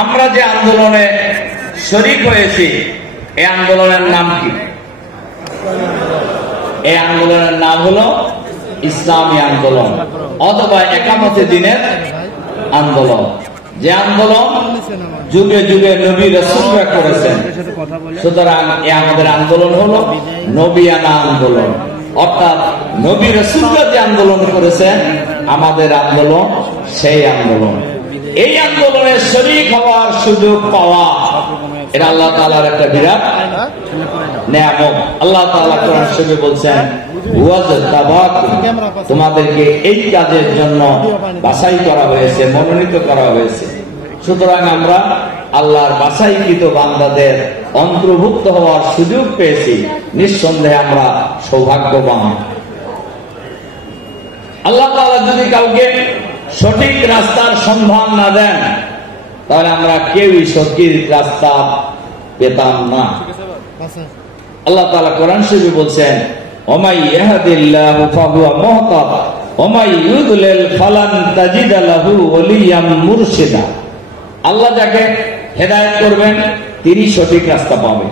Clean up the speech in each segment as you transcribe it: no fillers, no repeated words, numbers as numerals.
আমরা যে আন্দোলনে শরীক হয়েছি, এই আন্দোলনের নাম কি? এই আন্দোলনের নাম হলো ইসলামী আন্দোলন অথবা একামতে দ্বীনের আন্দোলন। যে আন্দোলন যুগে যুগে নবী রাসূলরা করেছেন, সুতরাং এই আমাদের আন্দোলন হলো নবিয়ানা আন্দোলন। অর্থাৎ নবী রাসূলরা যে আন্দোলন করেছেন, আমাদের আন্দোলন সেই আন্দোলন। এই আন্দোলনে শরীক হওয়ার সুযোগ পাওয়া, এটা আল্লাহ তাআলার একটা বিরাট নেয়ামত। আল্লাহ তাআলা কোরআন শরীফে বলছেন, তোমাদেরকে এই কাজের জন্য বাছাই করা হয়েছে, মনোনীত করা হয়েছে। সুতরাং আমরা আল্লাহর বাছাইকৃত বান্দাদের অন্তর্ভুক্ত হওয়ার সুযোগ পেয়েছি। নিঃসন্দেহে আমরা সৌভাগ্যবান। আল্লাহ তাআলা যদি কাউকে সঠিক রাস্তার সন্ধান না দেন, তাহলে আমরা কেউই সঠিক রাস্তা পেতাম না। আল্লাহ তাআলা কোরআন শরীফে বলছেন, ওমাই ইয়াহদিল্লাহু ফাহুয়া মুহতাদ ওমাই ইউদলিল ফালান তাজিদ লাহু ওয়ালিয়াম মুরশিদা। আল্লাহ যাকে হেদায়েত করবেন তিনি সঠিক রাস্তা পাবেন,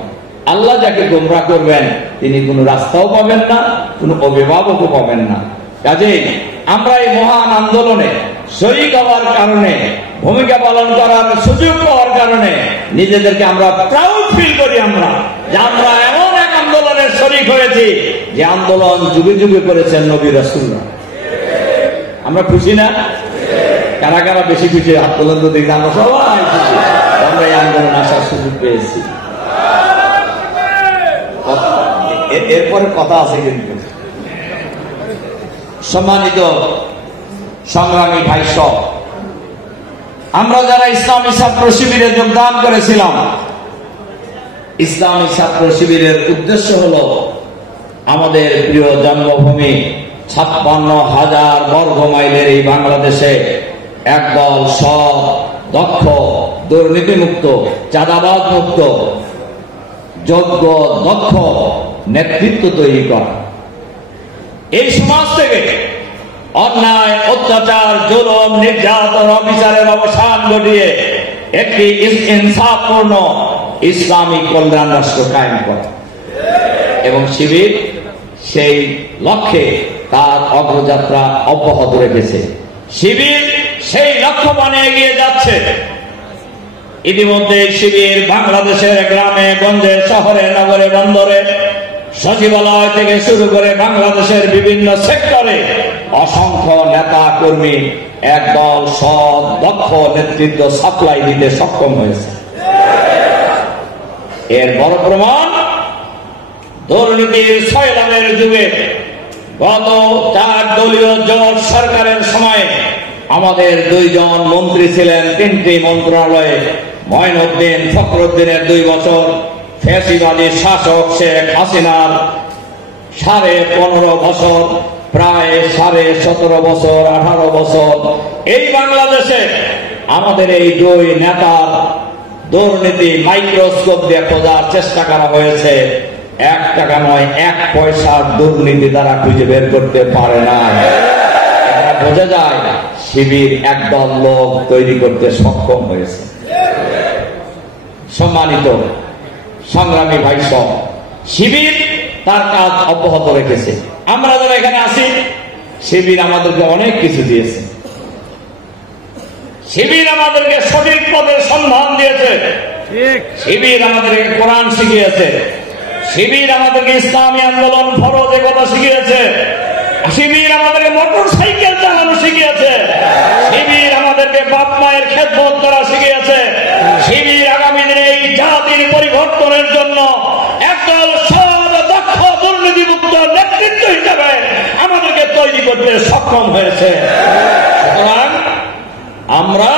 আল্লাহ যাকে গোমরাহ করবেন তিনি কোনো রাস্তাও পাবেন না, কোনো অভিভাবকও পাবেন না। কাজেই আমরা এই মহান আন্দোলনে শরীক হওয়ার কারণে, ভূমিকা পালন করার সুযোগ পাওয়ার কারণে নিজেদেরকে আমরা প্রাউড ফিল করি আমরা যে আমরা এমন এক আন্দোলনের শরীক হয়েছি যে আন্দোলন যুগে যুগে করেছেন নবী রাসূলরা। আমরা খুশি না? কারা কারা বেশি খুশি হাত তোলেন তো দেখি। আমরা সবাই খুশি, আমরা এই আন্দোলন আসার সুযোগ পেয়েছি। এরপরে কথা আছে কিন্তু। সম্মানিত সংগ্রামী ভাই সব, আমরা যারা ইসলামী ছাত্র শিবিরে যোগদান করেছিলাম, ইসলামী ছাত্র শিবিরের উদ্দেশ্য হলো আমাদের প্রিয় জন্মভূমি 56,000 বর্গ মাইলের এই বাংলাদেশে একদল সৎ, দক্ষ, দুর্নীতিমুক্ত, চাঁদাবাজ মুক্ত, যোগ্য, দক্ষ নেতৃত্ব তৈরি করা। এই সমাজ থেকে অন্যায়, অত্যাচার, জুলুম, নির্যাতন, অবিচারের অবসান ঘটিয়ে একটি ইনসাফপূর্ণ ইসলামী কল্যাণ রাষ্ট্র কায়েম করা। এবং শিবির সেই লক্ষ্যে তার অগ্রযাত্রা অব্যাহত রেখেছে। শিবির সেই লক্ষ্য পানে এগিয়ে যাচ্ছে। ইতিমধ্যে শিবির বাংলাদেশের গ্রামে গঞ্জে, শহরে, নগরে, বন্দরে, সচিবালয় থেকে শুরু করে বাংলাদেশের বিভিন্ন সেক্টরে অসংখ্য নেতা কর্মী একদল সৎ, দক্ষ নেতৃত্ব সাপ্লাই দিতে সক্ষম হয়েছে। এর বড় প্রমাণ দুর্নীতির ছয়লাভের যুগে গত 4 দলীয় জোট সরকারের সময় আমাদের 2 জন মন্ত্রী ছিলেন 3টি মন্ত্রণালয়ে। মঈনুদ্দিন ফখরুদ্দিনের 2 বছর, ফ্যাসিবাদী শাসক শেখ হাসিনার 15.5 বছর, প্রায় 17.5 বছর, 18 বছর। এই বাংলাদেশে আমাদের এই 2 নেতার দুর্নীতি মাইক্রোস্কোপ দিয়ে খোঁজার চেষ্টা করা হয়েছে। 1 টাকা নয়, 1 পয়সার দুর্নীতি তারা খুঁজে বের করতে পারে না। এটা বোঝা যায় শিবির একদল লোক তৈরি করতে সক্ষম হয়েছে। সম্মানিত সংগ্রামী ভাই সব, শিবির তার কাজ অব্যাহত রেখেছে। আমরা যারা এখানে আছি, শিবির আমাদেরকে অনেক কিছু দিয়েছে। শিবির আমাদেরকে সঠিক পথের সন্ধান দিয়েছে। শিবির আমাদেরকে কোরআন শিখিয়েছে। শিবির আমাদেরকে ইসলামী আন্দোলন ফরজে কথা শিখিয়েছে। শিবির আমাদেরকে মোটর সাইকেল চালানো শিখিয়েছে। শিবির আমাদেরকে বাপ মায়ের খেদমত করা শিখিয়েছে। শিবির আগামী দিনে এই জাতির পরিবর্তনের জন্য একদল সৎ, দক্ষ, দুর্নীতিমুক্ত নেতৃত্ব হিসেবে আমাদেরকে তৈরি করতে সক্ষম হয়েছে। সুতরাং আমরা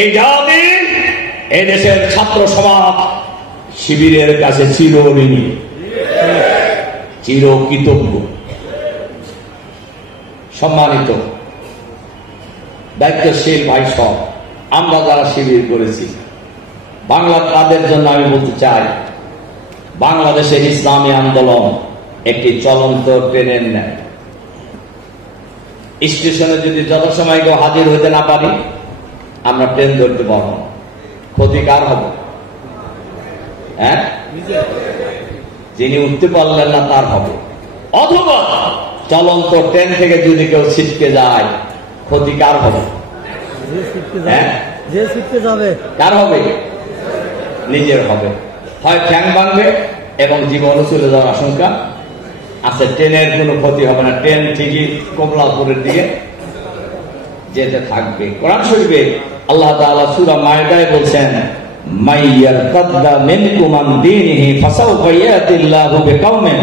এই জাতি, এই দেশের ছাত্র সমাজ শিবিরের কাছে চিরঋণী, চিরকৃতজ্ঞ। সম্মানিত দায়িত্বশীল ভাই সব, আমরা যারা শিবির করেছি বাংলা, তাদের জন্য আমি বলতে চাই, বাংলাদেশের ইসলামী আন্দোলন একটি চলন্ত ট্রেনের ন্যায়। স্টেশনে যদি যত সময় কেউ হাজির হইতে না পারি, আমরা ট্রেন ধরতে পারব না। ক্ষতি কার হবে? হ্যাঁ, যিনি উঠতে পারলেন না তার হবে। অথবা চলন্ত ট্রেন থেকে যদি কেউ ছিটকে যায়, ক্ষতি কার হবে? কার হবে? নিজের হবে। হয় ঠ্যাং ভাঙবে এবং জীবনও চলে যাওয়ার আশঙ্কা আছে। ট্রেনের কোনো ক্ষতি হবে না, ট্রেন ঠিকই কমলাপুরের দিকে যেতে থাকবে। কোরআন শরীফে আল্লাহ তাআলা সূরা মায়েদায় বলছেন, মাইয়ারতাদ্দা মিনকুম আন দীনিহি ফাসাউফা ইয়াতিল্লাহু বিকাওমিন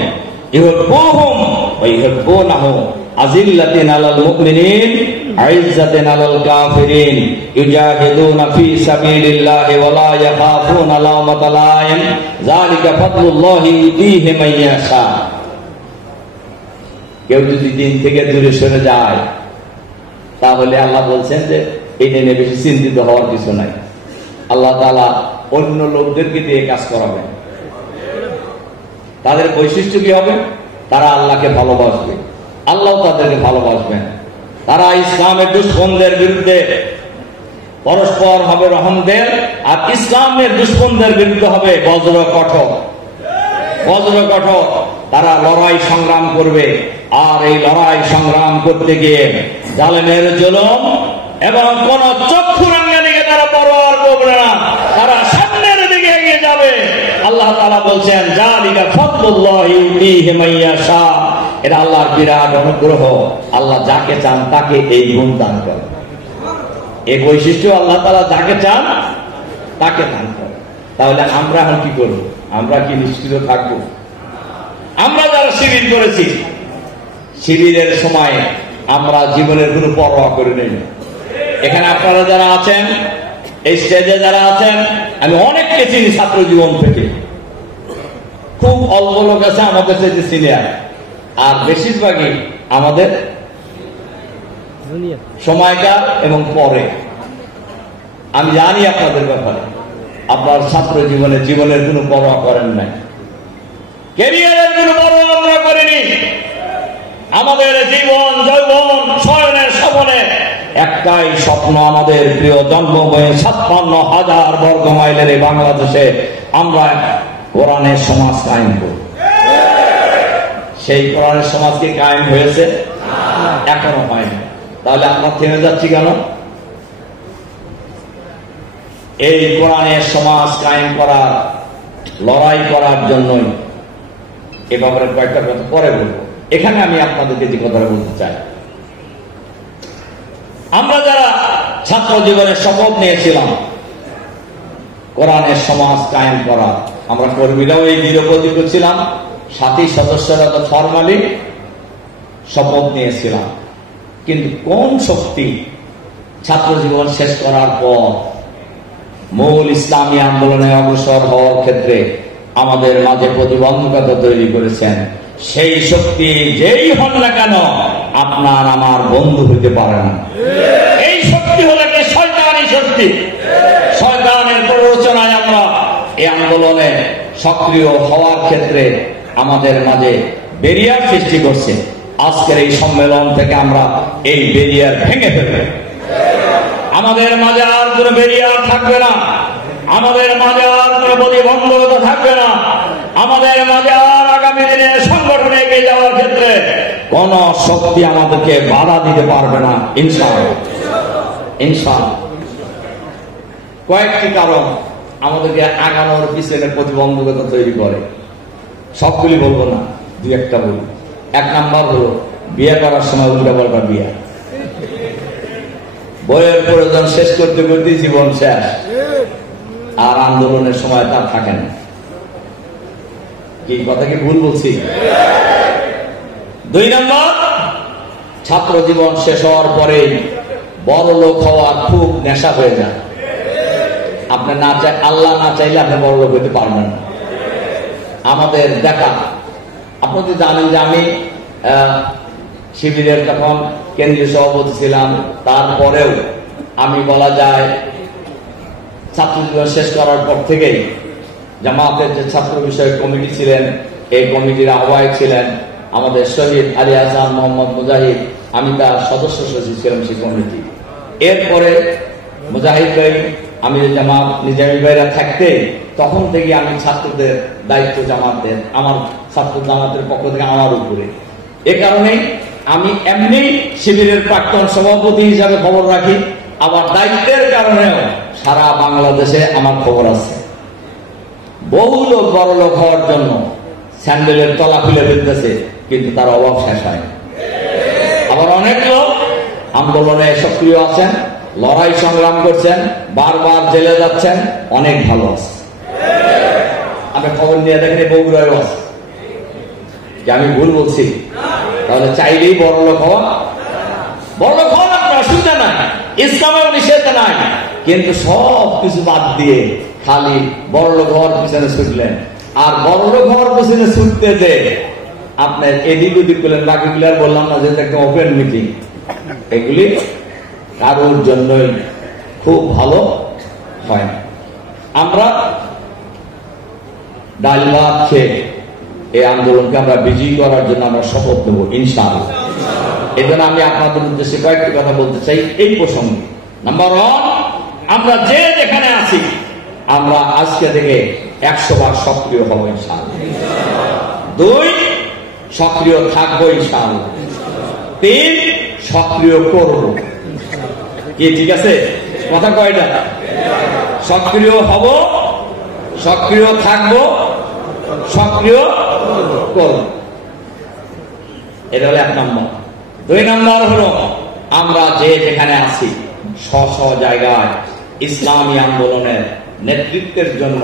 ইউহিব্বুহুম ওয়া ইউহিব্বুনাহু আযিল্লাতিন আলাল মুমিনিন আইজ্জাতিন আলাল কাফিরিন ইউজাহিদুনা ফি সাবিলিল্লাহি ওয়া লা ইয়াখাফুনা লাওমাতা লাইম যালিকা ফাদলুল্লাহি ইউতিহি মান ইয়াশা। কেউ যদি দিন থেকে দূরে সরে যায়, তাহলে আল্লাহ বলছেন যে এই নিয়ে বেশি চিন্তিত হওয়ার কিছু নাই। আল্লাহ তাআলা অন্য লোকদেরকে দিয়ে কাজ করাবেন। তাদের বৈশিষ্ট্য কি হবে? তারা আল্লাহকে ভালোবাসবে, আল্লাহ তাদেরকে ভালোবাসবেন। তারা ইসলামের দুশমনদের বিরুদ্ধে পরস্পর হবে রহমদের, আর ইসলামের দুশমনদের বিরুদ্ধে হবে বজ্র কঠোর। তারা লড়াই সংগ্রাম করবে, আর এই লড়াই সংগ্রাম করতে গিয়ে জালেমের জুলুম এবং কোন চক্ষু রাঙ্গানিকে তারা পরোয়া করবে না, তারা সামনের দিকে এগিয়ে যাবে। আল্লাহ তাআলা বলছেন, যালিকা ফাদলুল্লাহি ইউতিহি মান ইয়াশা। এটা আল্লাহর বিরাট অনুগ্রহ। আল্লাহ যাকে চান তাকে এই গুণ দান করেন। এই বৈশিষ্ট্য আল্লাহ তাআলা যাকে চান তাকে দান করেন। তাহলে আমরা এখন কি করব? আমরা কি নিষ্ক্রিয় থাকবো? আমরা যারা শিবির করেছি, শিবিরের সময় আমরা জীবনের কোনো পরোয়া করে নেই। এখানে আপনারা যারা আছেন, এই স্টেজে যারা আছেন, আমি অনেককে চিনি ছাত্র জীবন থেকে। খুব অল্প লোক আছে আমাদের সাথে সিনিয়র, আর বেশিরভাগই আমাদের সময়কার এবং পরে। আমি জানি আপনাদের ব্যাপারে, আপনার ছাত্র জীবনের কোনো পরোয়া করেন নাই, ক্যারিয়ারের কোনো পরোয়া আমরা করিনি। আমাদের জীবন যৌবন শয়নের স্বপ্নে একটাই স্বপ্ন, আমাদের প্রিয় জন্মভূমি ৫৭,০০০ বর্গ মাইলের এই বাংলাদেশে আমরা কোরআনের সমাজ কায়েম করব। সেই কোরআনের সমাজ কি কায়েম হয়েছে? এখনো হয়নি। তাহলে আমরা থেমে যাচ্ছি কেন? এই কোরআনের সমাজ কায়েম করার লড়াই করার জন্যই। এ ব্যাপারে কয়েকটা কথা পরে বলবো। এখানে আমি আপনাদেরকে যে কথাটা বলতে চাই, আমরা যারা ছাত্র জীবনের শপথ নিয়েছিলাম কোরআনের সমাজ কায়েম করা, আমরা কর্মীরাও এই দৃঢ়প্রতিজ্ঞ ছিলাম, সাথী সদস্যরা তো ফরমালি শপথ নিয়েছিলাম। কিন্তু কোন শক্তি ছাত্র জীবন শেষ করার পর মূল ইসলামী আন্দোলনে অগ্রসর হওয়ার ক্ষেত্রে আমাদের মাঝে প্রতিবন্ধকতা তৈরি করেছেন, সেই শক্তি যেই হন না কেন আপনার আমার বন্ধু হতে পারে না। এই শক্তি হলো কি? শয়তানি শক্তি। শয়তানের প্ররোচনায় আমরা এই আন্দোলনে সক্রিয় হওয়ার ক্ষেত্রে আমাদের মাঝে ব্যারিয়ার সৃষ্টি করছে। আজকের এই সম্মেলন থেকে আমরা এই ব্যারিয়ার ভেঙে ফেলব। আমাদের মাঝে আর কোনো ব্যারিয়ার থাকবে না, আমাদের মাঝে আর কোনো প্রতিবন্ধকতা থাকবে না, আমাদের মাঝে আর আগামী দিনে সংগঠনে এগিয়ে যাওয়ার ক্ষেত্রে কোন শক্তি আমাদেরকে বাধা দিতে পারবে না, ইনশাআল্লাহ। ইনশাআল্লাহ। কয়েকটি কারণ আমাদেরকে আগানোর পিছনে প্রতিবন্ধকতা তৈরি করে। সবগুলি বলবো না, দুই একটা বলি। এক নাম্বার হলো বিয়ে করার সময় উল্টাপাল্টা বিয়ে। বইয়ের প্রয়োজন শেষ করতে করতে জীবন শেষ, আর আন্দোলনের সময় তার থাকে না। কি কথা কি ভুল বলছি? দুই নম্বর, ছাত্র জীবন শেষ হওয়ার পরে বড় লোক হওয়ার খুব নেশা হয়ে যায়। আপনি না চাই, আল্লাহ না চাইলে আপনি বড় লোক হতে পারবেন না। আমাদের দেখা, আপনি তো জানেন যে আমি শিবিরের তখন কেন্দ্রীয় সভাপতি ছিলাম, তারপরেও আমি বলা যায় ছাত্র জীবন শেষ করার পর থেকেই জামাতের যে ছাত্র বিষয়ক কমিটি ছিলেন, এই কমিটির আহ্বায়ক ছিলেন আমাদের শহীদ আলী আহসান মোহাম্মদ মুজাহিদ। আমি তার সদস্য সচিব ছিলাম সেই কমিটি। এরপরে মুজাহিদ ভাই আমি জামাত নিজামী ভাইরা থাকতে তখন থেকে আমি ছাত্রদের দায়িত্ব জামাতের, আমার ছাত্র জামাতের পক্ষ থেকে আমার উপরে। এ কারণে আমি এমনি শিবিরের প্রাক্তন সভাপতি হিসাবে খবর রাখি, আবার দায়িত্বের কারণেও সারা বাংলাদেশে আমার খবর আছে। বহু লোক বড় লোক হওয়ার জন্য স্যান্ডেলের তলা খুলে ফেলতেছে, কিন্তু তার অভাব শেষ হয়। আবার অনেক লোক আন্দোলনে সক্রিয় আছেন, লড়াই সংগ্রাম করছেন, বারবার জেলে যাচ্ছেন, অনেক ভালো আছে। আপনি খবর নিয়ে দেখেন বগুড়ায় আছে, যে আমি ভুল বলছি? তাহলে চাইলেই বড় লোক হওয়া, বড় লোক হওয়ার আপনার অসুবিধা নাই, ইসলামেও নিষেধ নাই, কিন্তু সব কিছু বাদ দিয়ে খালি বড় লোক হওয়ার পিছনে ছুটলেন। আর বড় লোক হওয়ার পিছনে ছুটতে যে আপনার এদিক ওদিক করলেন, বাকিগুলো আর বললাম না, যেটা একটা ওপেন মিটিং, এগুলি কারোর জন্যই খুব ভালো হয় না। আমরা ডাল ভাত খেয়ে এই আন্দোলনকে আমরা বিজয়ী করার জন্য আমরা শপথ নেব ইনশাআল্লাহ। এই জন্য আমি আপনাদের উদ্দেশ্যে কয়েকটি কথা বলতে চাই এই প্রসঙ্গে। নাম্বার 1, আমরা যে যেখানে আছি আমরা আজকে থেকে 100 বার সক্রিয় হব ইনশাআল্লাহ। 2, সক্রিয় থাকবো ইনশাআল্লাহ। 3, সক্রিয় করব। কি ঠিক আছে? কথা কয়টা? সক্রিয় হব, সক্রিয় থাকব, সক্রিয় করব। এটা হলো 1 নম্বর। 2 নম্বর হলো আমরা যে যেখানে আছি স্ব জায়গায় ইসলামী আন্দোলনের নেতৃত্বের জন্য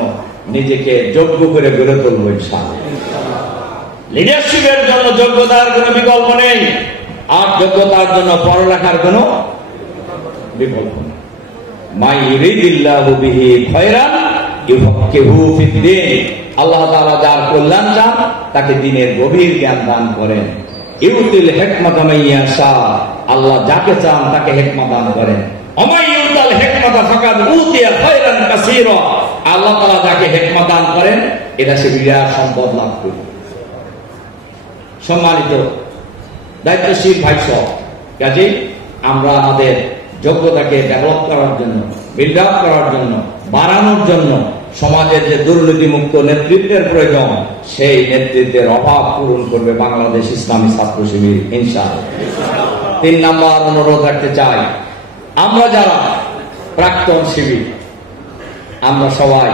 নিজেকে যোগ্য করে গড়ে তুলব ইনশাআল্লাহ। লিডারশিপের জন্য যোগ্যতার কোনো বিকল্প নেই, আর যোগ্যতার জন্য পড়ালেখার কোনো বিকল্প নেই। মা ইউরিদিল্লাহু বিহি খায়রান ইউফাক্কিহু ফিদ্দীন। আল্লাহ তাআলা যার কল্যাণ চান তাকে দ্বীনের গভীর জ্ঞান দান করেন। ইউতিল হিকমাতা মান ইয়াশা, আল্লাহ যাকে চান তাকে হিকমত দান করেন। ওমা ইউতাল হিকমাতা ফাকাদ উতিয়া খায়রান কাসীরা, আল্লাহ তাআলা যাকে হিকমত দান করেন এটা সে বিরাট সম্পদ লাভ করে। সম্মানিত দায়িত্বশীল ভাই সব, কাজেই আমরা আমাদের যোগ্যতাকে ডেভেলপ করার জন্য, বিল্ড আপ করার জন্য, বাড়ানোর জন্য সমাজের যে দুর্নীতিমুক্ত নেতৃত্বের প্রয়োজন, সেই নেতৃত্বের অভাব পূরণ করবে বাংলাদেশ ইসলামী ছাত্র শিবির ইনশাআল্লাহ। 3 নম্বর অনুরোধ রাখতে চাই, আমরা যারা প্রাক্তন শিবির আমরা সবাই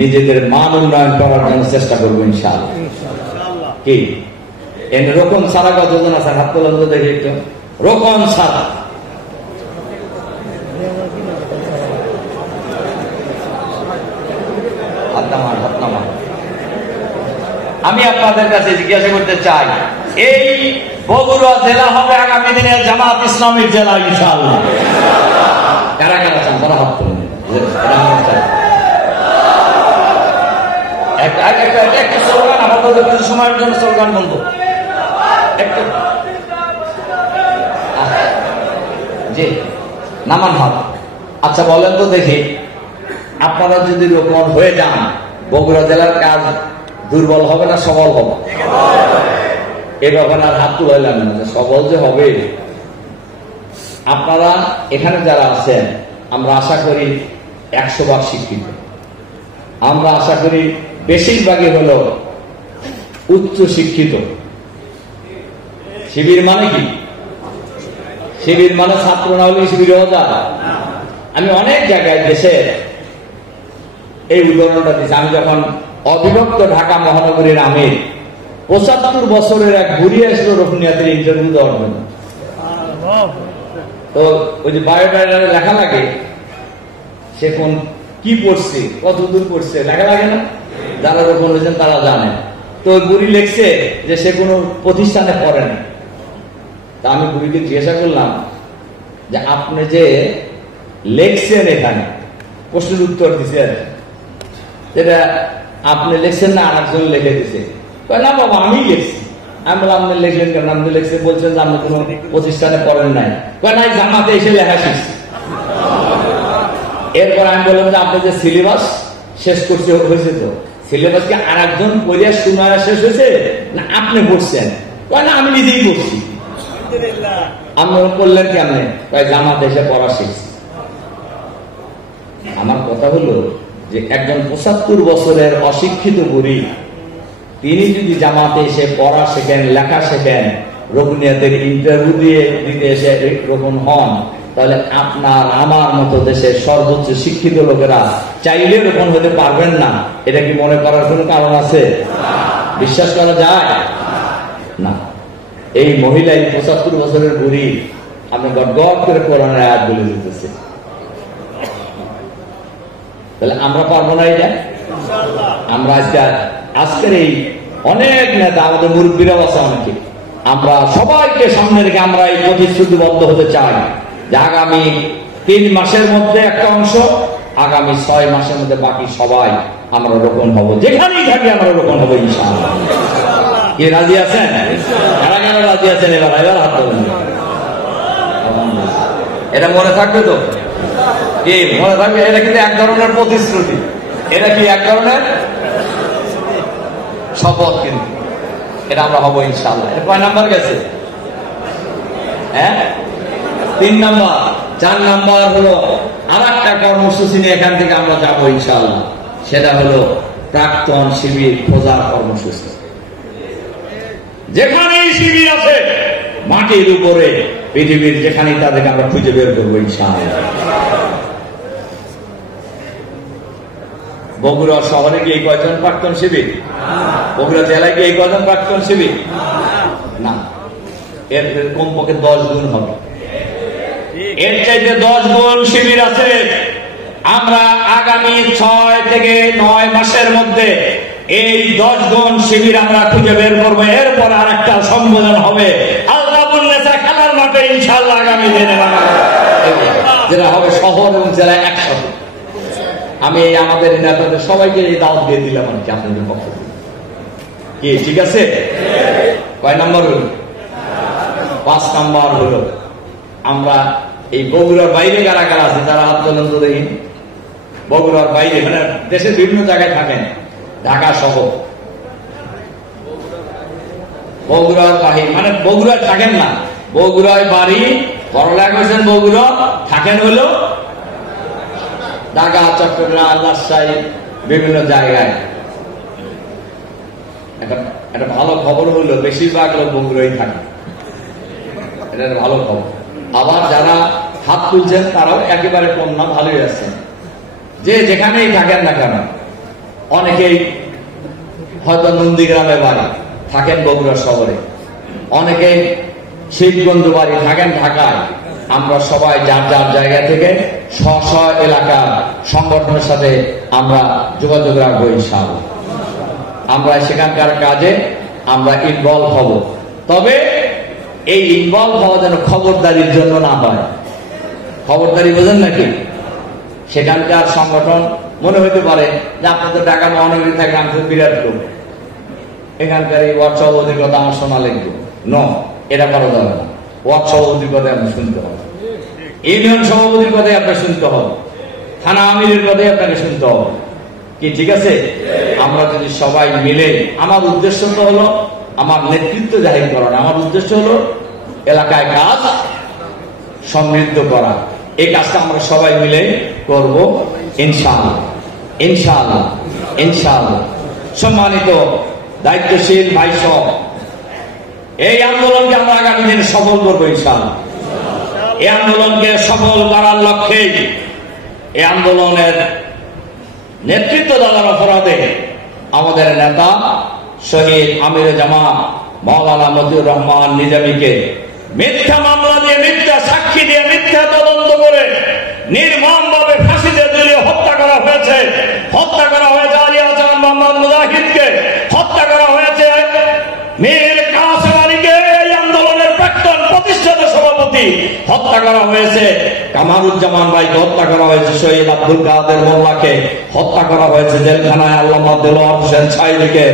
নিজেদের মান উন্নয়ন করার জন্য চেষ্টা করবো ইনশাআল্লাহ। কি রোকন সারা কতজন আছে? হাত তোলেন তো দেখি একটু। রোকন সারা আমি আপনাদের কাছে জিজ্ঞাসা করতে চাই, এই বগুড়া জেলা হবে আগামী দিনের জামাত ইসলামীর জেলা ইনশাআল্লাহ। কারা কারা চান তারা হাত তোলেন। একটা স্লোগান আপনাদের কিছু সময়ের জন্য স্লোগান বলবো। জি, নামান হাত। আচ্ছা বলেন তো দেখি, আপনারা যদি রোকন হয়ে যান বগুড়া জেলার কাজ দুর্বল হবে না সবল হবে? এ ব্যাপারে আর হাত তুলাইলাম না, যে সবল যে হবে। আপনারা এখানে যারা আছেন আমরা আশা করি 100 ভাগ শিক্ষিত। আমরা আশা করি বেশিরভাগই হলো উচ্চ শিক্ষিত। শিবির মানে কি? শিবির মানে ছাত্র না হলে শিবির হওয়া। আমি অনেক জায়গায় দেশে এই উদাহরণটা দিচ্ছি। আমি যখন অবিভক্ত ঢাকা মহানগরীর আমির, 75 বছরের এক বুড়ি আসলো রফিনিয়াতের ইন্টারভিউ দেওয়ার জন্য। তো ওই যে বায়োডাটায় লেখা লাগে সে কোন কি পড়ছে, কত দূর পড়ছে, লেখা লাগে না? যারা রোপণ হয়েছেন তারা জানে। তো ওই বুড়ি লিখছে যে সে কোনো প্রতিষ্ঠানে পড়ে না। তা আমি বুড়িকে জিজ্ঞাসা করলাম যে আপনি যে লেখছেন এখানে, প্রশ্নের উত্তর দিচ্ছেন, যেটা আপনি লিখছেন না আরেকজন লিখে দিছে? না বাবা আমি লিখছি। আমি বললাম আপনি লিখলেন কেন? আপনি লিখছেন বলছেন যে আপনি কোনো প্রতিষ্ঠানে পড়েন নাই। নাই, জামাতে এসে লেখা শিখছি। এরপর আমি বললাম যে আপনি যে সিলেবাস শেষ করতে হয়েছে, তো সিলেবাস কি আরেকজন পড়িয়া শোনায় শেষ হয়েছে না আপনি পড়ছেন? না আমি নিজেই পড়ছি। আপনি পড়লেন কি? আপনি জামাতে এসে পড়া শিখছি। আমার কথা হলো যে একজন ৭৫ বছরের অশিক্ষিত বুড়ি, তিনি যদি জামাতে এসে পড়া শেখেন, লেখা শেখেন, রুকনিয়াতের ইন্টারভিউ দিতে এসে রকম হন, তাহলে আপনার আমার মতো দেশের সর্বোচ্চ শিক্ষিত লোকেরা চাইলে রকম হতে পারবেন না। এটা কি মনে করার কোনো কারণ আছে? বিশ্বাস করা যায় না। এই মহিলা, এই ৭৫ বছরের বুড়ি, আপনি গড় করে কোরআনের আয়াত বলে দিতেছে, তাহলে আমরা পারবো না? এটা আমরা আজকের এই অনেক নেতা, আমাদের মুরব্বীরাও আছে অনেকে, আমরা সবাইকে সামনে রেখে আমরা এই প্রতিশ্রুতিবদ্ধ হতে চাই যে আগামী ৩ মাসের মধ্যে একটা অংশ, আগামী ৬ মাসের মধ্যে বাকি সবাই আমরা রোপণ হব, যেখানেই থাকি আমরা রোপণ হবো ইনশাআল্লাহ। কি রাজি আছেন? কারা কারা রাজি আছেন? এবার হাত তোলেন। এটা মনে থাকবে তো? কি মনে থাকবে? এটা কিন্তু এক ধরনের প্রতিশ্রুতি, এটা কি এক ধরনের শপথ, কিন্তু এটা আমরা হবো ইনশাআল্লাহ। এটা কয় নাম্বার গেছে? হ্যাঁ, 3 নাম্বার। 4 নাম্বার হলো আর একটা কর্মসূচি নিয়ে এখান থেকে আমরা যাবো ইনশাআল্লাহ, সেটা হলো প্রাক্তন শিবির খোঁজার কর্মসূচি। যেখানেই শিবির আছে মাটির উপরে পৃথিবীর, যেখানেই তাদেরকে আমরা খুঁজে বের করবো ইনশাআল্লাহ। বগুড়া শহরে কি এই কয়জন প্রাক্তন শিবির? বগুড়া জেলায় কি এই কয়জন প্রাক্তন শিবির? না, এর কমপক্ষে 10 গুণ হবে। এর চাইতে 10 গুণ শিবির আছে। আমরা আগামী 6 থেকে 9 মাসের মধ্যে এই 10 গুণ শিবির আমরা খুঁজে বের করবো। এরপর আর একটা সম্বোধন হবে আল-কাবুন-নেসা খেলার মাঠে ইনশাআল্লাহ আগামী দিনে, যেটা হবে শহর এবং জেলায় একসাথে। আমি আমাদের নেতাদের সবাইকে এই দাওয়াত দিয়ে দিলাম আর কি, আপনাদের পক্ষ থেকে। কি ঠিক আছে? কয় নাম্বার হলো? 5 নাম্বার হলো আমরা এই বগুড়ার বাইরে কারা কারা আছে তারা হাত তোলেন তো দেখি। বগুড়ার বাইরে, মানে দেশের বিভিন্ন জায়গায় থাকেন, ঢাকা সহ। বগুড়ার বাহির মানে বগুড়ায় থাকেন না, বগুড়ায় বাড়ি, পড়ালেখা করেছেন বগুড়া, থাকেন হলো ঢাকা, চট্টগ্রাম, রাজশাহী, বিভিন্ন জায়গায়। একটা ভালো খবর হলো বেশিরভাগ লোক বগুড়াই থাকে, এটা ভালো খবর। আবার যারা হাত তুলছেন তারাও একেবারে কম না, ভালোই আছেন। যে যেখানেই থাকেন না কেন, অনেকেই হয়তো নন্দীগ্রামে বাড়ি, থাকেন বগুড়া শহরে, অনেকেই শিবগঞ্জ বাড়ি, থাকেন ঢাকায়। আমরা সবাই যার যার জায়গা থেকে স্ব এলাকার সংগঠনের সাথে আমরা যোগাযোগ রাখবো ইনশাআল্লাহ। আমরা সেখানকার কাজে আমরা ইনভলভ হব। তবে এই ইনভলভ হওয়া যেন খবরদারির জন্য না হয়। খবরদারি বোঝেন নাকি? সেখানকার সংগঠন মনে হইতে পারে যে আপনাদের ঢাকা মহানগরী থাকে, আমাদের বিরাট লোক, এখানকার এই ওয়ার্ড সভাপতির কথা আমার শোনা লাগবে। এটা করা যাবে না। ওয়ার্ড সভাপতির কথাই আপনি শুনতে হবে, ইউনিয়ন সভাপতির কথাই আপনার শুনতে হবে, থানা আমিরের কথাই আপনাকে শুনতে হবে। কি ঠিক আছে? আমরা যদি সবাই মিলে, আমার উদ্দেশ্য তো হলো আমার নেতৃত্ব জাহির করা না, আমার উদ্দেশ্য হলো এলাকায় কাজ সমৃদ্ধ করা। এই কাজটা আমরা সবাই মিলে করব ইনশাআল্লাহ, ইনশাআল্লাহ, ইনশাআল্লাহ। সম্মানিত দায়িত্বশীল ভাই সব, এই আন্দোলনকে আমরা আগামী দিনে সফল করবো ইনশাআল্লাহ। এই আন্দোলনকে সফল করার লক্ষ্যে এই আন্দোলনের নেতৃত্ব দেওয়ার অপরাধে আমাদের নেতা শহীদ আমিরে জামাত মাওলানা মতিউর রহমান নিজামীকে মিথ্যা মামলা দিয়ে, মিথ্যা সাক্ষী দিয়ে, মিথ্যা তদন্ত করে নির্মমভাবে ফাঁসিতে ঝুলিয়ে হত্যা করা হয়েছে। হত্যা করা হয়েছে আলী হাসান মোহাম্মদ মুজাহিদকে, হত্যা করা হয়েছে মীর কাসেম আলীকে, এই আন্দোলনের প্রাক্তন প্রতিষ্ঠাতা সভাপতি, হত্যা করা হয়েছে কামারুজ্জামান ভাইকে, হত্যা করা হয়েছে শহীদ আব্দুল কাদের মোল্লাকে, হত্যা করা হয়েছে জেলখানায় আল্লামা দেলোয়ার হোসেন সাইদিকে,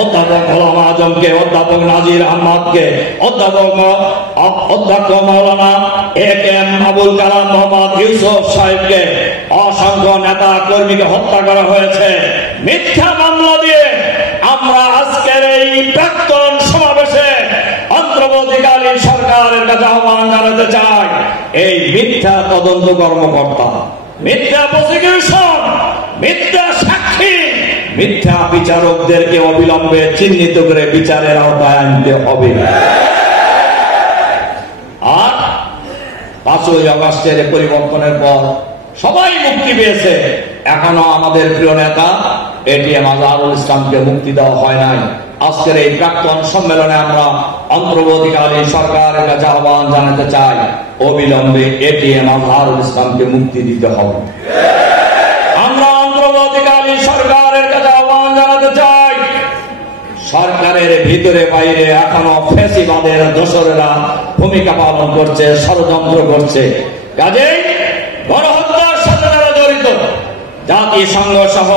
অধ্যাপক গোলাম আজমকে, অধ্যাপক নাজির আহমদকে, অধ্যক্ষ মাওলানা এ.কে.এম. আবুল কালাম মোহাম্মদ ইউসুফ সাহেবকে, অসংখ্য নেতা কর্মীকে হত্যা করা হয়েছে মিথ্যা মামলা দিয়ে। আমরা আজকের এই প্রাক্তন সমাবেশে অন্তর্বর্তীকালীন সরকারের কাছে আহ্বান জানাতে চাই, এই মিথ্যা তদন্ত কর্মকর্তা মিথ্যা প্রসিকিউশন, মিথ্যা সাক্ষী, মিথ্যা বিচারকদেরকে অবিলম্বে চিহ্নিত করে বিচারের আওতায় আনতে হবে। আর 5ই আগস্টের পরিবর্তনের পর সবাই মুক্তি পেয়েছে, এখনো আমাদের প্রিয় নেতা এটিএম আজহারুল ইসলামকে মুক্তি দেওয়া হয় নাই। আজকের এই প্রাক্তন সম্মেলনে আমরা অন্তর্বর্তীকালীন সরকারের কাছে আহ্বান জানাতে চাই, অবিলম্বে এটিএম আজহারুল ইসলামকে মুক্তি দিতে হবে। আমরা অন্তর্বর্তীকালীন সরকারের কাছে আহ্বান জানাতে চাই, সরকারের ভিতরে বাইরে এখনো ফ্যাসিবাদের দোসরেরা ভূমিকা পালন করছে, ষড়যন্ত্র করছে। কাজেই গণহত্যার সাথে যারা জড়িত, জাতিসংঘ সহ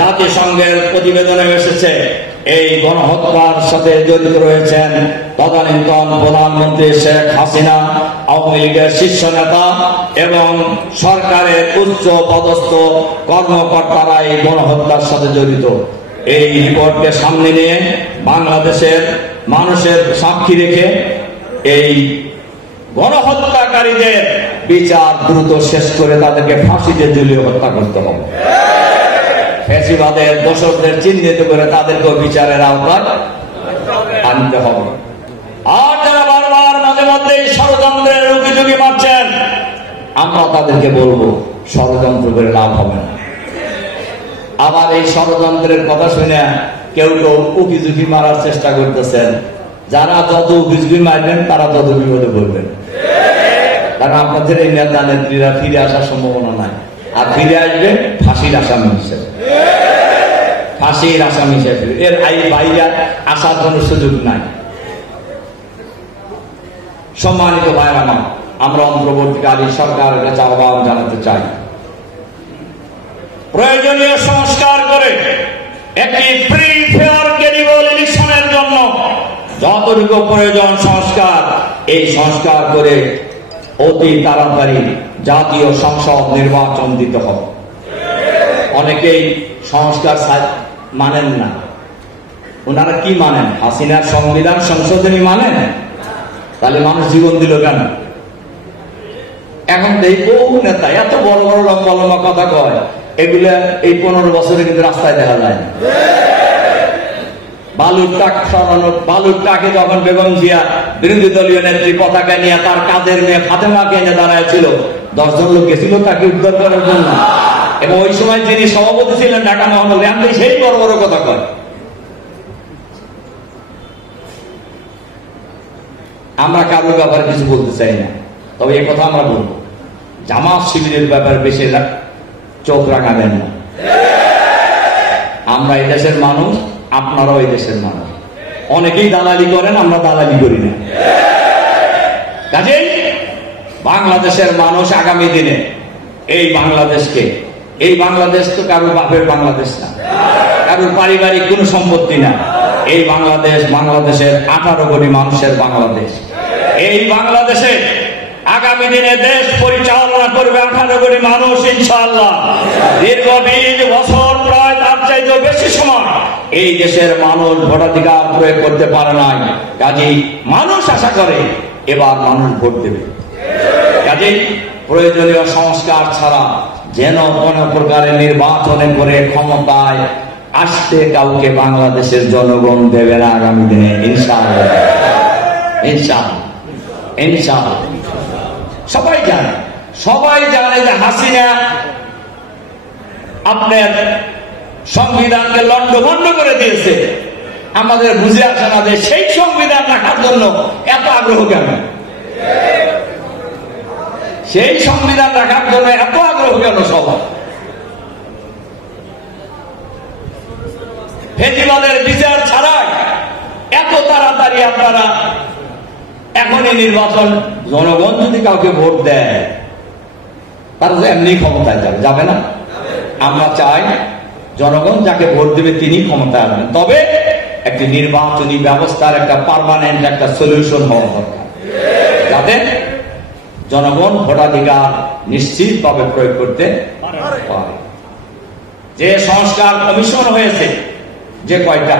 জাতিসংঘের প্রতিবেদনে এসেছে এই গণহত্যার সাথে জড়িত রয়েছেন তদানীন্তন প্রধানমন্ত্রী শেখ হাসিনা, আওয়ামী লীগের শীর্ষ নেতা এবং সরকারের উচ্চ পদস্থ কর্মকর্তারা এই গণহত্যার সাথে জড়িত। এই রিপোর্টকে সামনে নিয়ে বাংলাদেশের মানুষের সাক্ষী রেখে এই গণহত্যাকারীদের বিচার দ্রুত শেষ করে তাদেরকে ফাঁসিতে ঝুলিয়ে হত্যা করতে হবে। ফ্যাসিবাদের দোষরদের চিহ্নিত করে তাদেরকে বিচারের আওতায় আনতে হবে। আর যারা বারবার মাঝে মধ্যে ষড়যন্ত্রের উকিঝুঁকি মারছেন, আমরা তাদেরকে বলবো ষড়যন্ত্র করে লাভ হবে না। আবার এই ষড়যন্ত্রের কথা শুনে কেউ কেউ উকিঝুঁকি মারার চেষ্টা করতেছেন। যারা যত উকিঝুঁকি মারবেন তারা তত বিপদে পড়বেন, কারণ আপনাদের এই নেতা নেত্রীরা ফিরে আসার সম্ভাবনা নাই। আর ফিরে আসবে ফাঁসির আসামি হিসেবে, ফাঁসির আসামি হিসেবে, এর বাইরে আসার কোন সুযোগ নাই। সম্মানিত ভাইরা, আমরা অন্তর্বর্তীকালীন সরকারের কাছে আহ্বান জানাতে চাই, প্রয়োজনীয় সংস্কার করে একটি ফ্রি ফেয়ার ক্রেডিবল ইলেকশনের জন্য যতটুকু প্রয়োজন সংস্কার, এই সংস্কার করে অতি তাড়াতাড়ি জাতীয় সংসদ নির্বাচন দিতে হবে। অনেকেই সংস্কার মানেন না। ওনারা কি মানেন? হাসিনার সংবিধান সংশোধনী মানেন? তাহলে মানুষ জীবন দিল কেন? এখন দেখবো নেতা এত বড় বড় লম্বা লম্বা কথা কয়, এগুলা এই 15 বছরে কিন্তু রাস্তায় দেখা যায় না। বালুর টাক সরানো, বালুর টাকে যখন বেগম জিয়া বিরোধী দলীয় নেত্রী পতাকা নিয়ে তার কাজের মেয়ে ফাতেমাকে এনে দাঁড়ায়ছিল, 10 জন লোক গেছিল তাকে উদ্ধার করার জন্য। এবং ওই সময় যিনি সভাপতি ছিলেন ঢাকা মহানগর, আমি সেই বড় বড় কথা কয়। আমরা কারোর ব্যাপারে কিছু বলতে চাই না, তবে এই কথা আমরা বলবো, জামাত শিবিরের ব্যাপারে বেশি চোখ রাখাবেন না। আমরা এই দেশের মানুষ, আপনারাও এই দেশের মানুষ। অনেকেই দালালি করেন, আমরা দালালি করি না। কাজেই বাংলাদেশের মানুষ আগামী দিনে এই বাংলাদেশকে, এই বাংলাদেশ তো কারোর বাপের বাংলাদেশ না, কারোর পারিবারিক কোন সম্পত্তি না। এই বাংলাদেশ বাংলাদেশের 18 কোটি মানুষের বাংলাদেশ। এই বাংলাদেশে আগামী দিনে দেশ পরিচালনা করবে 18 কোটি মানুষ ইনশাআল্লাহ। দীর্ঘ 20 বছর, প্রায় তার চাইতেও বেশি সময় এই দেশের মানুষ ভোটাধিকার প্রয়োগ করতে পারে নাই। কাজেই মানুষ আশা করে এবার মানুষ ভোট দেবে। কাজেই প্রয়োজনীয় সংস্কার ছাড়া যেন কোন প্রকারের নির্বাচনে করে ক্ষমতায় আসতে কাউকে বাংলাদেশের জনগণ দেবে না আগামী দিনে ইনশাআল্লাহ। ইনশাআল্লাহ, ইনশাআল্লাহ। সবাই জানে যে হাসিনা আপনার সংবিধানকে লন্ডভন্ড করে দিয়েছে। আমাদের বুঝে আসে না যে সেই সংবিধান রাখার জন্য এত আগ্রহ কেন, সেই সংবিধান রাখার জন্য এত আগ্রহ কেন সবার। ফেসিবাদের বিচার ছাড়াই এত তাড়াতাড়ি আপনারা এখনই নির্বাচন, জনগণ যদি কাউকে ভোট দেয় তারা তো এমনি ক্ষমতায় যাবে না। আমরা চাই জনগণ যাকে ভোট দেবে তিনি ক্ষমতায় আসবেন, তবে একটি নির্বাচনী ব্যবস্থার একটা পার্মানেন্ট একটা সলিউশন হওয়া দরকার, যাতে জনগণ ভোটাধিকার নিশ্চিতভাবে প্রয়োগ করতে পারে। যে সংস্কার কমিশন হয়েছে, যে কয়টা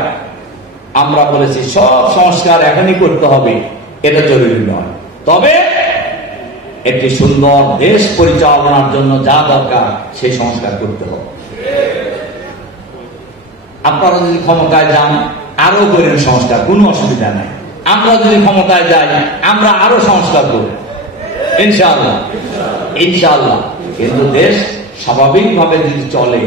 আমরা বলেছি সব সংস্কার এখনই করতে হবে, এটা জরুরি নয়। তবে একটি সুন্দর দেশ পরিচালনার জন্য যা দরকার সেই সংস্কার করতে হবে। আপনারা যদি ক্ষমতায় যান আরো করেন সংস্কার, কোনো অসুবিধা নাই। আমরা যদি ক্ষমতায় যাই আমরা আরো সংস্কার করব ইনশাআল্লাহ, ইনশাআল্লাহ। কিন্তু দেশ স্বাভাবিকভাবে যদি চলে,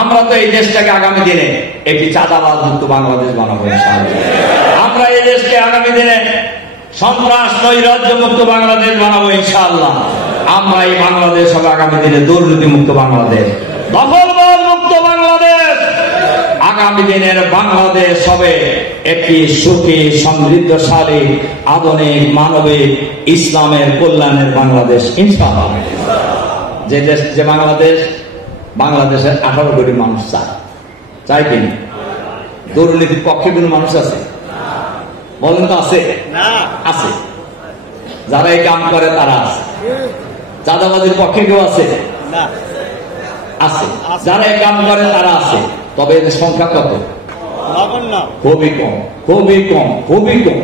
আমরা তো এই দেশটাকে আগামী দিনে একটি চাঁদাবাজ মুক্ত বাংলাদেশ বানাবো ইনশাআল্লাহ। আমরা এই দেশকে আগামী দিনে সন্ত্রাস নৈরাজ্য মুক্ত বাংলাদেশ বানাবো ইনশাআল্লাহ। আমরা এই বাংলাদেশ হবে আগামী দিনে দুর্নীতি মুক্ত বাংলাদেশ, দখলবাজ মুক্ত বাংলাদেশ। আগামী দিনের বাংলাদেশ হবে একটি সুখী সমৃদ্ধশালী আধুনিক মানবিক ইসলামের কল্যাণের বাংলাদেশ ইনশাআল্লাহ। যে দেশ, যে বাংলাদেশ বাংলাদেশের 18 কোটি মানুষ চায় কিনা? দুর্নীতির পক্ষে কোন মানুষ আছে? বলেন তো আছে? আছে। যারা এই কাম করে তারা আছে। চাঁদাবাজির পক্ষে কেউ আছে? আছে। যারা এই কাম করে তারা আছে। তবে এদের সংখ্যা কত? খুবই কম, খুবই কম, খুবই কম।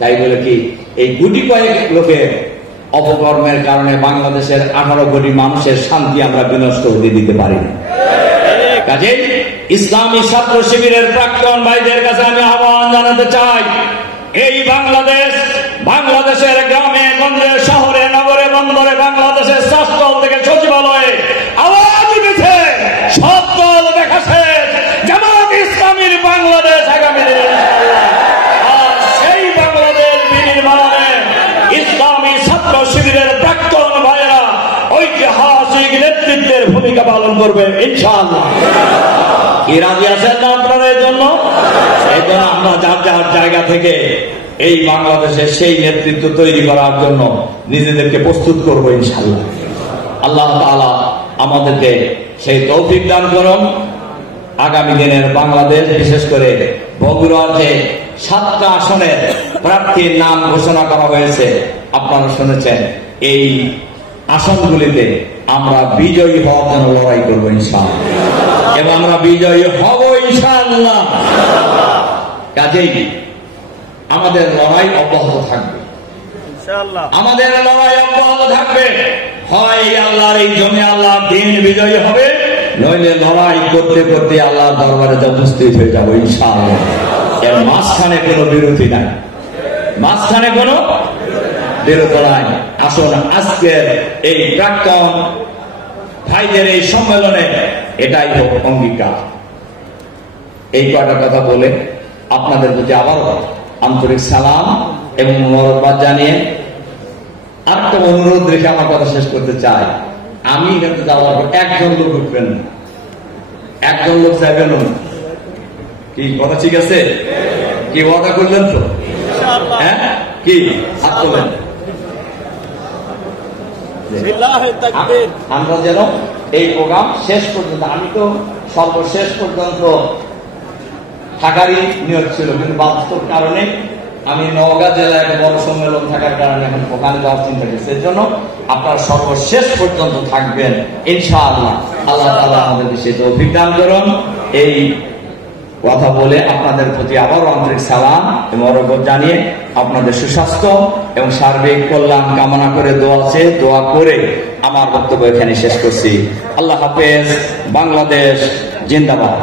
তাই বলে কি এই গুটি কয়েক লোকের অপকর্মের কারণে বাংলাদেশের 18 কোটি মানুষের শান্তি আমরা বিনষ্ট হতে দিতে পারি না। কাজেই ইসলামী ছাত্র শিবিরের প্রাক্তন ভাইদের কাছে আমি আহ্বান জানাতে চাই, এই বাংলাদেশ, বাংলাদেশের গ্রামে গঞ্জে শহরে নগরে বন্দরে, বাংলাদেশের শাসক থেকে সচিবালয়ে আওয়াজ উঠেছে, সব দল দেখাছে জামাত ইসলামীর বাংলাদেশ আগামী দিনে আর সেই বাংলাদেশ বিনির্মাণে ইসলামী ছাত্র শিবিরের প্রাক্তন ভাইয়েরা ঐতিহাসিক নেতৃত্বের ভূমিকা পালন করবে ইনশাআল্লাহ। কি রাজি আছেন না আপনারা? এই জন্য আমরা যার যার জায়গা থেকে এই বাংলাদেশে সেই নেতৃত্ব তৈরি করার জন্য নিজেদেরকে প্রস্তুত করবো ইনশাআল্লাহ। আল্লাহ তাআলা আমাদেরকে সেই তৌফিক দান করুন। আগামী দিনের বাংলাদেশ, বিশেষ করে বগুড়ার যে 7টা আসনের প্রার্থীর নাম ঘোষণা করা হয়েছে, আপনারা শুনেছেন, এই আসনগুলিতে আমরা বিজয়ী হওয়ার জন্য লড়াই করবো ইনশাআল্লাহ, এবং আমরা বিজয়ী হব ইনশাআল্লাহ। কাজেই আমাদের লড়াই অব্যাহত থাকবে, আমাদের লড়াই অব্যাহত থাকবে। হয় আল্লাহর এই জমি আল্লাহ দিন বিজয়ী হবে, নইলে লড়াই করতে করতে আল্লাহর দরবারে উপস্থিত হয়ে যাবো ইনশাআল্লাহ। এর মাঝখানে কোনো বিরতি নাই, মাঝখানে কোনো বিরতি নাই। আসুন আজকের এই প্রাক্তন ভাইদের এই সম্মেলনে এটাই হোক অঙ্গীকার। এই কয়টা কথা বলে আপনাদের প্রতি আবারও আন্তরিক সালাম এবং মোবারকবাদ জানিয়ে আরেকটা অনুরোধ রেখে আমার কথা শেষ করতে চাই। আমি কিন্তু যাওয়ার পর একজন লোক উঠবেন না, একজন লোক যাবেন না। কি কথা ঠিক আছে? কি ওয়াদা করলেন তো? হ্যাঁ, কি হাত তোলেন। আমরা যেন এই প্রোগ্রাম শেষ পর্যন্ত, আমি তো সর্বশেষ পর্যন্ত থাকারই নিয়োগ ছিল, কিন্তু বাস্তব কারণে আমি নওগাঁ জেলায় একটা বড় সম্মেলন থাকার কারণে এখন ওখানে যাওয়ার চিন্তা করছি। এর জন্য আপনারা সর্বশেষ পর্যন্ত থাকবেন ইনশাআল্লাহ। আল্লাহ তাআলা আমাদের সেই তৌফিক দান করুন। এই কথা বলে আপনাদের প্রতি আবারও আন্তরিক সালাম এবং মোবারকবাদ জানিয়ে আপনাদের সুস্বাস্থ্য এবং সার্বিক কল্যাণ কামনা করে দোয়া করে আমার বক্তব্য এখানে শেষ করছি। আল্লাহ হাফেজ। বাংলাদেশ জিন্দাবাদ।